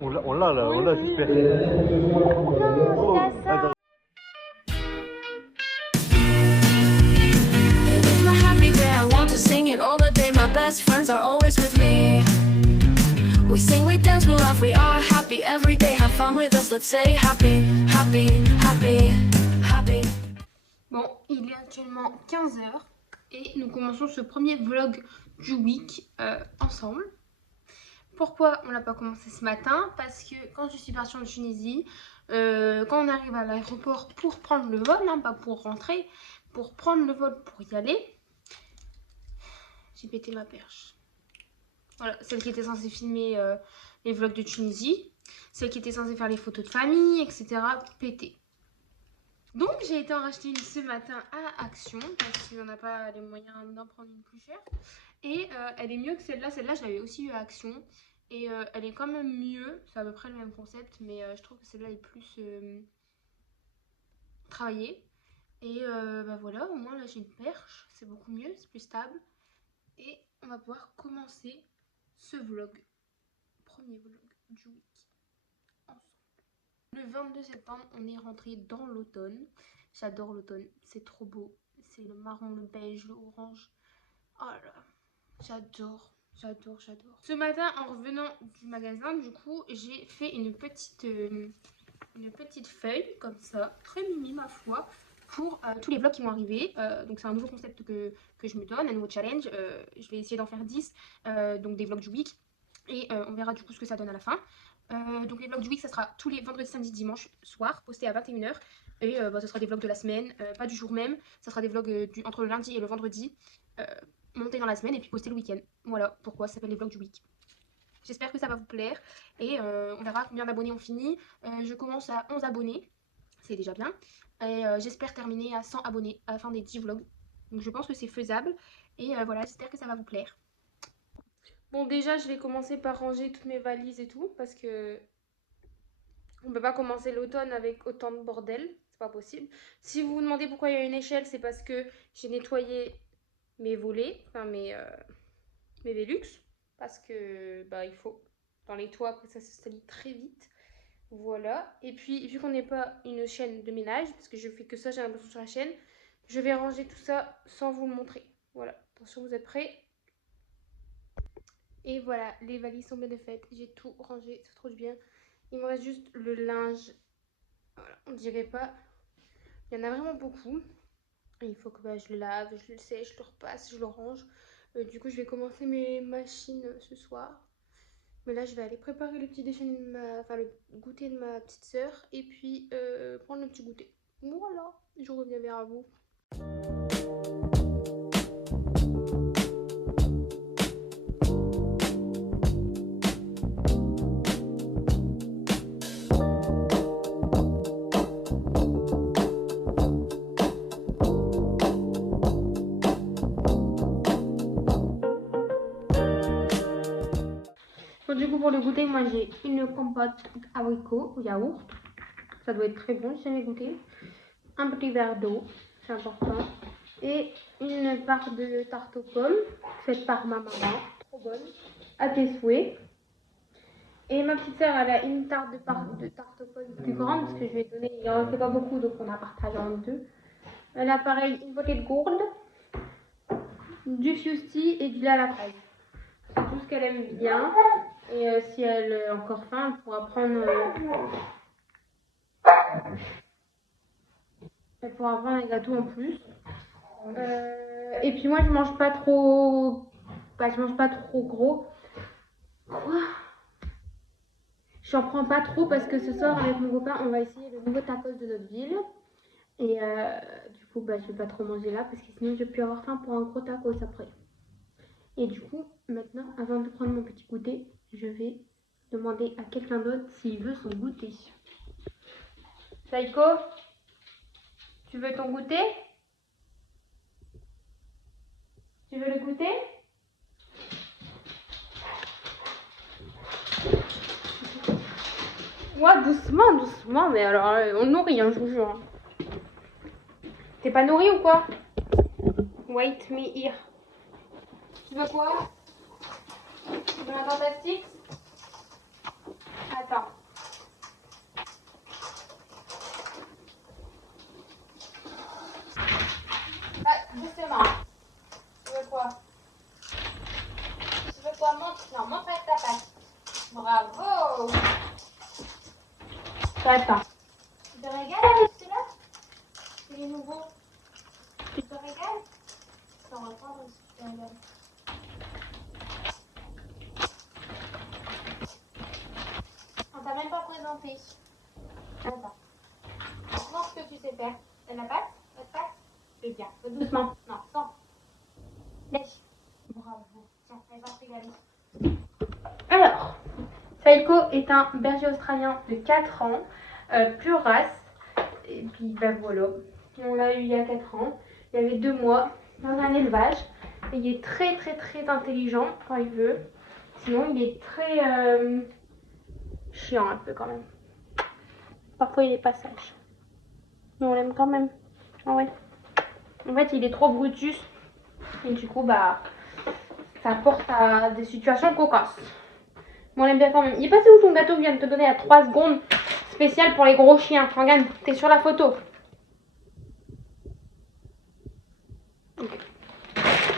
On l'a, j'espère. Oh, attends. My happy day, I want to sing it all the day. My best friends are always with me. We sing, we dance, we laugh, we are happy every day. Have fun with us, let's say happy, happy, happy, happy. Bon, il est actuellement 15h et nous commençons ce premier vlog du week ensemble. Pourquoi on l'a pas commencé ce matin? Parce que quand je suis partie en Tunisie, quand on arrive à l'aéroport pour prendre le vol, hein, pas pour rentrer, pour prendre le vol pour y aller, j'ai pété ma perche. Voilà, celle qui était censée filmer les vlogs de Tunisie, celle qui était censée faire les photos de famille, etc. pété. Donc j'ai été en racheter une ce matin à Action parce qu'on n'a pas les moyens d'en prendre une plus chère. Et elle est mieux que celle-là. Celle-là, je l'avais aussi eu à Action. Et elle est quand même mieux. C'est à peu près le même concept. Mais je trouve que celle-là est plus travaillée. Et bah voilà, au moins là j'ai une perche. C'est beaucoup mieux, c'est plus stable. Et on va pouvoir commencer ce vlog. Premier vlog du week. Le 22 septembre, on est rentré dans l'automne. J'adore l'automne, c'est trop beau. C'est le marron, le beige, le orange. Oh là, j'adore, j'adore, j'adore. Ce matin, en revenant du magasin, du coup, j'ai fait une petite feuille comme ça, très mimi ma foi, pour tous les vlogs qui vont arriver. Donc c'est un nouveau concept que je me donne, un nouveau challenge. Je vais essayer d'en faire 10, donc des vlogs du week. Et on verra du coup ce que ça donne à la fin. Donc les vlogs du week, ça sera tous les vendredis, samedis, dimanche soir, postés à 21h. Et bah, ça sera des vlogs de la semaine, pas du jour même. Ça sera des vlogs entre le lundi et le vendredi, montés dans la semaine et puis postés le week-end. Voilà pourquoi ça s'appelle les vlogs du week. J'espère que ça va vous plaire. Et on verra combien d'abonnés on finit. Je commence à 11 abonnés, c'est déjà bien. Et j'espère terminer à 100 abonnés à la fin des 10 vlogs. Donc je pense que c'est faisable. Et voilà, j'espère que ça va vous plaire. Bon, déjà, je vais commencer par ranger toutes mes valises et tout, parce que on peut pas commencer l'automne avec autant de bordel, c'est pas possible. Si vous vous demandez pourquoi il y a une échelle, c'est parce que j'ai nettoyé mes volets, enfin mes Velux, parce que bah il faut dans les toits, après ça se salit très vite. Voilà, et puis vu qu'on n'est pas une chaîne de ménage, parce que je fais que ça, j'ai l'impression sur la chaîne, je vais ranger tout ça sans vous le montrer. Voilà, attention, vous êtes prêts? Et voilà, les valises sont bien faites. J'ai tout rangé, c'est trop bien. Il me reste juste le linge. Voilà, on dirait pas. Il y en a vraiment beaucoup. Et il faut que bah, je le lave, je le sèche, je le repasse, je le range. Du coup, je vais commencer mes machines ce soir. Mais là, je vais aller préparer le petit déjeuner de enfin le goûter de ma petite sœur. Et puis prendre le petit goûter. Voilà, je reviens vers vous. Bon, du coup, pour le goûter, moi j'ai une compote abricot au yaourt. Ça doit être très bon, j'ai jamais goûté. Un petit verre d'eau, c'est important. Et une part de tarte aux pommes, faite par ma maman, trop bonne, à tes souhaits. Et ma petite soeur, elle a une tarte de tarte aux pommes plus grande, parce que je lui ai donné, il en restait pas beaucoup, donc on a partagé en deux. Elle a pareil une bouteille de gourde, du fusti et du lait à la fraise. C'est tout ce qu'elle aime bien. Et si elle a encore faim, elle pourra prendre... Elle pourra prendre un gâteau en plus. Et puis moi, je mange pas trop... Bah, je mange pas trop gros. Quoi? J'en prends pas trop parce que ce soir, avec mon copain, on va essayer le nouveau tacos de notre ville. Et du coup, bah, je vais pas trop manger là parce que sinon, je vais plus avoir faim pour un gros tacos après. Et du coup, maintenant, avant de prendre mon petit goûter, je vais demander à quelqu'un d'autre s'il veut son goûter. Saïko, tu veux ton goûter? Tu veux le goûter? Ouais, doucement, doucement, mais alors on nourrit, hein, je vous jure. T'es pas nourri ou quoi? Wait me here. Tu veux quoi? Tu veux un fantastique? Attends. Ah, justement. Tu veux quoi? Tu veux quoi? Montre. Non, montre avec ta patte. Bravo. Attends. Tu te régales avec celui-là? C'est les nouveaux. Tu te régales? On va prendre si tu te régales. On t'a même pas présenté. Attends. Montre ce que tu sais faire. T'as la patte? La patte? Fais bien. Fais doucement. Non, sans. Lèche. Bravo. Tiens, elle va te régaler. Alors, Saïko est un berger australien de 4 ans, pure race. Et puis ben voilà, on l'a eu il y a 4 ans. Il y avait 2 mois dans un élevage. Et il est très très très intelligent quand il veut. Sinon il est très chiant un peu quand même. Parfois il est pas sage. Mais on l'aime quand même. Ah ouais. En fait il est trop brutus. Et du coup bah ça porte à des situations cocasses. Mais on l'aime bien quand même. Il est passé où ton gâteau que je viens de te donner à 3 secondes? Spécial pour les gros chiens. Regarde, t'es sur la photo. Okay.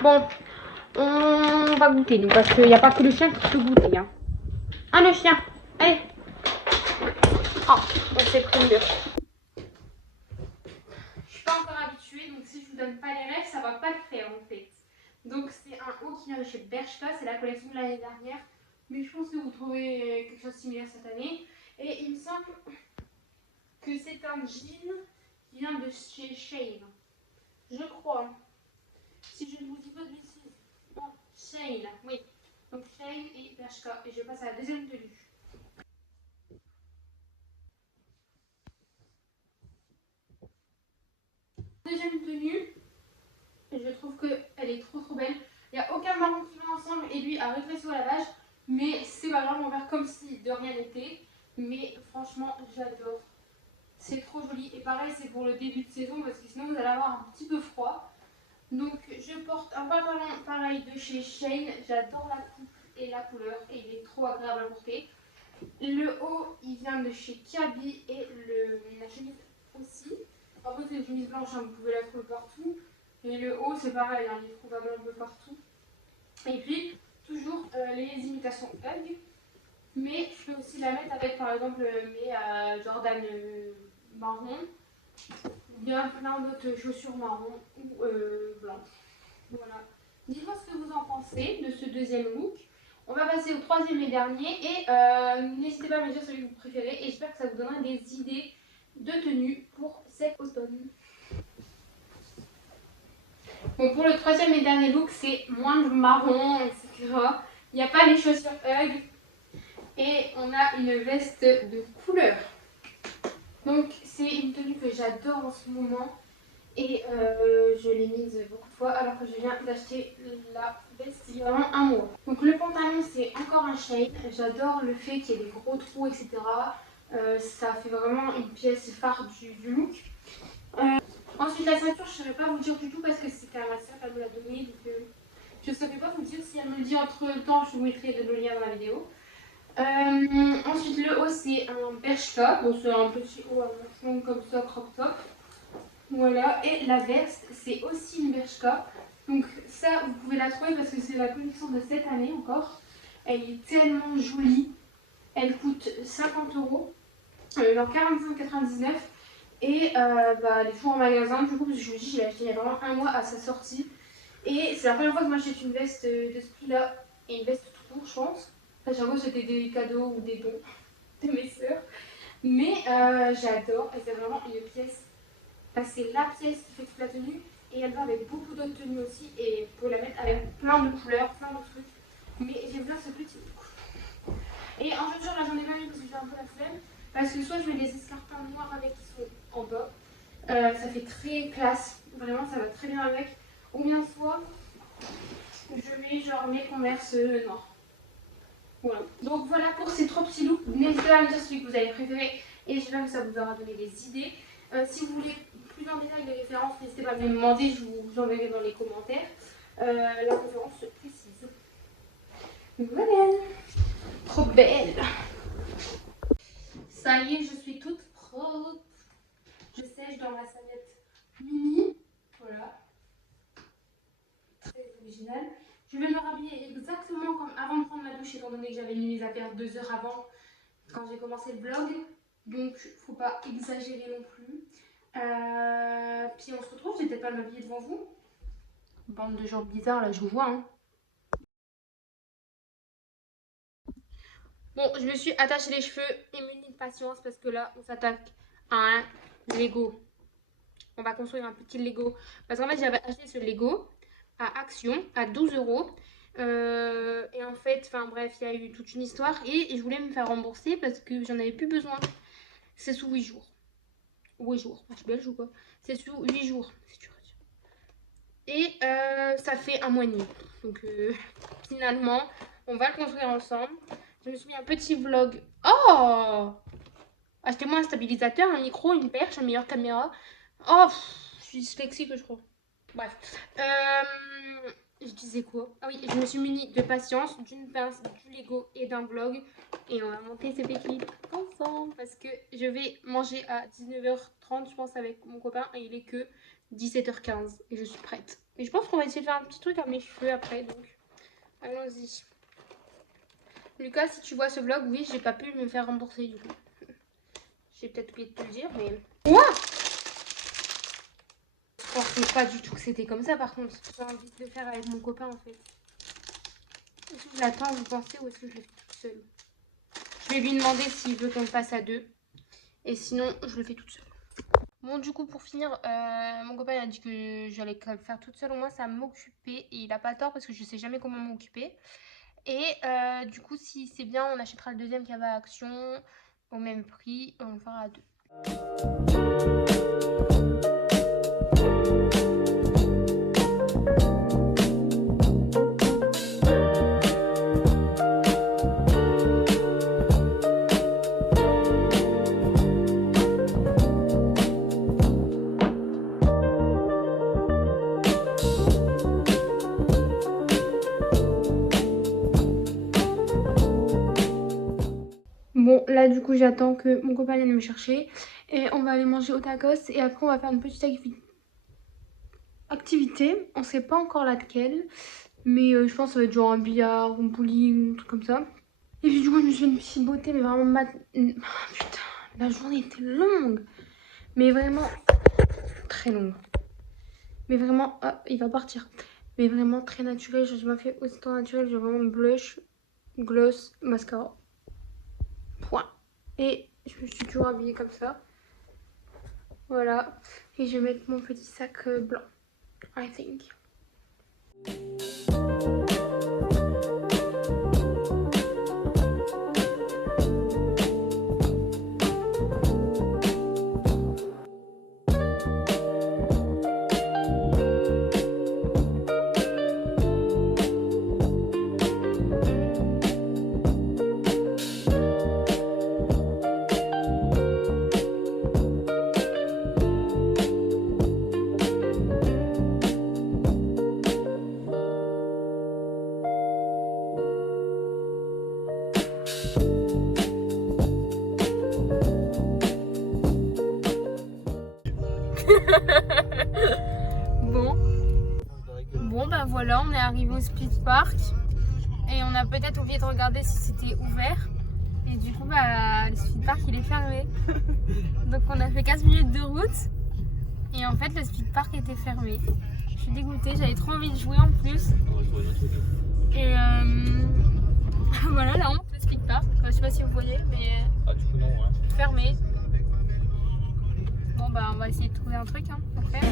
Bon, on va goûter nous parce qu'il n'y a pas que le chien qui peut goûter. Hein. Ah, le chien. Allez. Oh, on s'est pris le mur. Je suis pas encore habituée, donc si je vous donne pas les rêves, ça va pas le faire en fait. Donc c'est un haut qui vient de chez Bershka, c'est la collection de l'année dernière. Mais je pense que vous trouvez quelque chose de similaire cette année. Et il me semble que c'est un jean qui vient de chez Shane. Je crois. Si je ne vous dis pas de bêtises. Bon, Shane, oui. Donc Shane et Bershka. Et je passe à la deuxième tenue. Deuxième tenue. Je trouve qu'elle est trop belle. Il n'y a aucun marron qui va ensemble et lui a rétréci au lavage. Mais c'est pas grave, on va faire comme si de rien n'était. Mais franchement, j'adore. C'est trop joli. Et pareil, c'est pour le début de saison parce que sinon vous allez avoir un petit peu froid. Donc je porte un pantalon pareil de chez Shane. J'adore la coupe et la couleur et il est trop agréable à porter. Le haut, il vient de chez Kaby et la chemise aussi. Après c'est une chemise blanche, hein, vous pouvez la trouver partout. Et le haut, c'est pareil, hein, il est trouvable un peu partout. Et puis, toujours les imitations Hug. Mais je peux aussi la mettre avec, par exemple, mes Jordan marron. Il y a plein d'autres chaussures marron ou blanches. Voilà. Dites-moi ce que vous en pensez de ce deuxième look. On va passer au troisième et dernier. Et n'hésitez pas à me dire celui que vous préférez. Et j'espère que ça vous donnera des idées de tenue pour cet automne. Bon, pour le troisième et dernier look, c'est moins de marron, etc. Il n'y a pas les chaussures Hug. Et on a une veste de couleur. Donc c'est une tenue que j'adore en ce moment. Et je l'ai mise beaucoup de fois alors que je viens d'acheter la veste il y a vraiment un mois. Donc le pantalon c'est encore un shade. J'adore le fait qu'il y ait des gros trous, etc. Ça fait vraiment une pièce phare du look. Ensuite la ceinture je ne saurais pas vous dire du tout parce que c'était à ma soeur qu'elle me l'a donnée. Donc je ne saurais pas vous dire, si elle me le dit entre temps je vous mettrai le lien dans la vidéo. Ensuite le haut c'est un Bershka, donc c'est un petit haut à manchon comme ça, crop top. Voilà, et la veste c'est aussi une Bershka. Donc ça vous pouvez la trouver parce que c'est la collection de cette année encore. Elle est tellement jolie. Elle coûte 50 €, genre 45,99 €. Et elle est toujours en magasin du coup parce que je vous dis je l'ai acheté il y a vraiment un mois à sa sortie. Et c'est la première fois que je m'achète une veste de ce prix là et une veste tout court je pense. À chaque fois c'était des cadeaux ou des dons de mes soeurs. Mais j'adore et c'est vraiment une pièce. Enfin, c'est la pièce qui fait toute la tenue. Et elle va avec beaucoup d'autres tenues aussi. Et vous pouvez la mettre avec plein de couleurs, plein de trucs. Mais j'aime bien ce petit look. Et en chaussures là j'en ai pas mis parce que j'ai un peu la flemme. Parce que soit je mets des escarpins noirs avec qui sont en bas. Ça fait très classe. Vraiment ça va très bien avec. Ou bien soit je mets genre mes Converse noirs. Voilà. Donc voilà pour ces 3 petits looks. N'hésitez pas à me dire celui que vous avez préféré et j'espère que ça vous aura donné des idées. Si vous voulez plus en détail les références, n'hésitez pas à me demander, je vous enverrai dans les commentaires la référence précise. Voilà. Trop belle. Ça y est, je suis toute propre. Je sèche dans ma serviette mini. Voilà. Très original. Je vais me rhabiller exactement comme avant de prendre ma douche, étant donné que j'avais mis mes affaires 2 heures avant quand j'ai commencé le vlog. Donc, faut pas exagérer non plus. Puis on se retrouve, j'ai peut-être pas m'habiller devant vous. Bande de gens bizarres, là, je vous vois. Hein. Bon, je me suis attaché les cheveux. Une minute de patience parce que là, on s'attaque à un Lego. On va construire un petit Lego. Parce qu'en fait, j'avais acheté ce Lego à Action à 12 €. Et en fait, enfin bref, il y a eu toute une histoire. Et je voulais me faire rembourser parce que j'en avais plus besoin. C'est sous 8 jours. 8 jours. Je suis belge ou quoi? C'est sous 8 jours, si tu veux dire. Et ça fait un mois et demi. Donc finalement, on va le construire ensemble. Je me suis mis un petit vlog. Oh! Achetez-moi un stabilisateur, un micro, une perche, une meilleure caméra. Oh! Je suis dyslexique, je crois. Bref. Je disais quoi? Ah oui, je me suis munie de patience, d'une pince, du Lego et d'un vlog. Et on va monter ces pépites ensemble. Parce que je vais manger à 19h30, je pense, avec mon copain. Et il est que 17h15. Et je suis prête. Et je pense qu'on va essayer de faire un petit truc à mes cheveux après. Donc, allons-y. Lucas, si tu vois ce vlog, oui, j'ai pas pu me faire rembourser du coup. J'ai peut-être oublié de te le dire, mais... Ouah! Je pensais pas du tout que c'était comme ça, par contre. J'ai envie de le faire avec mon copain, en fait. Est-ce que je l'attends, vous pensez, ou est-ce que je le fais toute seule? Je vais lui demander s'il veut qu'on le fasse à deux. Et sinon, je le fais toute seule. Bon, du coup, pour finir, mon copain a dit que j'allais le faire toute seule. Au moins, ça m'occupait. Et il a pas tort, parce que je sais jamais comment m'occuper. Et du coup, si c'est bien, on achètera le deuxième qui avait à Action au même prix. On le fera à deux. Bon, là du coup j'attends que mon copain vienne me chercher et on va aller manger au tacos et après on va faire une petite activité. On sait pas encore laquelle, mais je pense que ça va être genre un billard, un bowling, un truc comme ça. Et puis du coup je me suis fait une petite beauté, mais vraiment putain, la journée était longue, mais vraiment très longue. Mais vraiment, ah, il va partir. Mais vraiment très naturel, je m'ai fait autant naturel, j'ai vraiment blush, gloss, mascara. Point. Et je me suis toujours habillée comme ça. Voilà. Et je vais mettre mon petit sac blanc. I think. Bon ben voilà, on est arrivé au Speed Park et on a peut-être oublié de regarder si c'était ouvert et du coup bah le Speed Park il est fermé. Donc on a fait 15 minutes de route et en fait le Speed Park était fermé. Je suis dégoûtée, j'avais trop envie de jouer en plus. Et voilà la honte le Speed Park, je sais pas si vous voyez mais fermé. Bon bah on va essayer de trouver un truc hein, pour faire.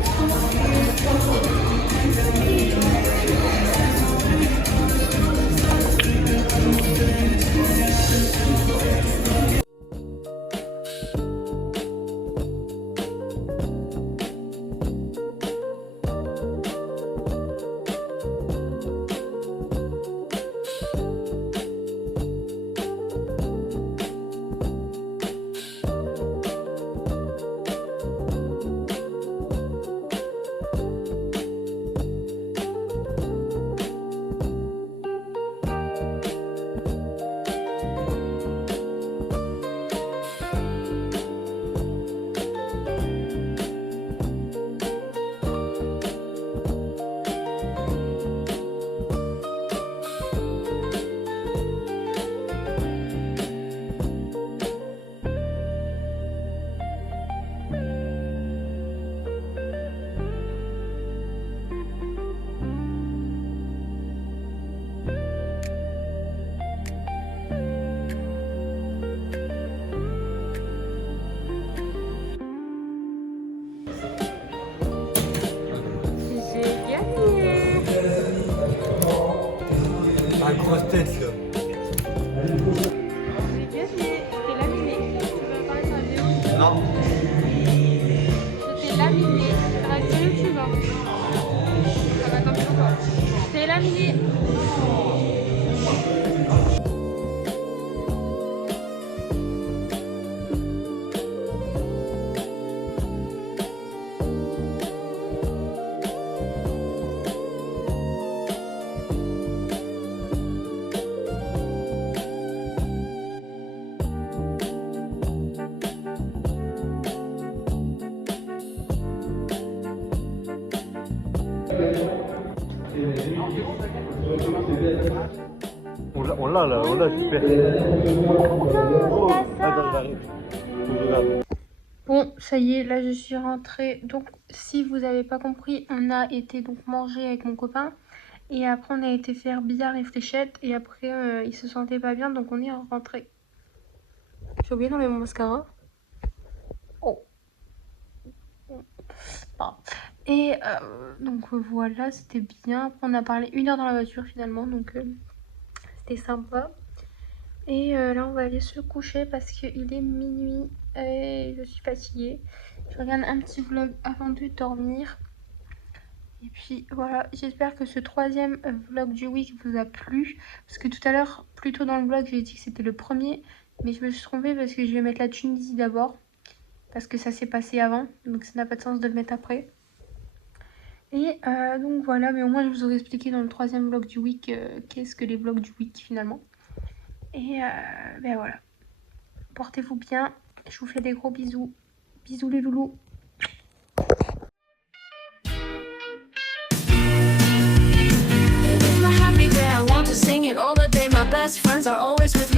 la grosse tête là. J'ai gagné. T'es laminé. Tu veux parler sur la vidéo? Non. T'es laminé. Ça va être sur YouTube. Ça va attention toi. T'es laminé. On l'a là, on l'a, super. Oh, attends, j'arrive. Faut que je regarde. Bon, ça y est, là je suis rentrée. Donc, si vous n'avez pas compris, on a été donc manger avec mon copain. Et après, on a été faire billard et fléchettes. Et après, il se sentait pas bien, donc on est rentré. J'ai oublié d'enlever mon mascara. Oh. Ah. Et donc voilà, c'était bien. Après, on a parlé 1 heure dans la voiture finalement, donc c'était sympa. Et là, on va aller se coucher parce qu'il est minuit et je suis fatiguée. Je regarde un petit vlog avant de dormir. Et puis voilà, j'espère que ce 3e vlog du week vous a plu. Parce que tout à l'heure, plus tôt dans le vlog, j'ai dit que c'était le premier. Mais je me suis trompée parce que je vais mettre la Tunisie d'abord. Parce que ça s'est passé avant. Donc ça n'a pas de sens de le mettre après. Et donc voilà, mais au moins je vous aurais expliqué dans le 3e vlog du week qu'est-ce que les vlogs du week finalement. Et ben voilà. Portez-vous bien. Je vous fais des gros bisous. Bisous les loulous. It's my happy day, I want to sing it all the day. My best friends are always with me.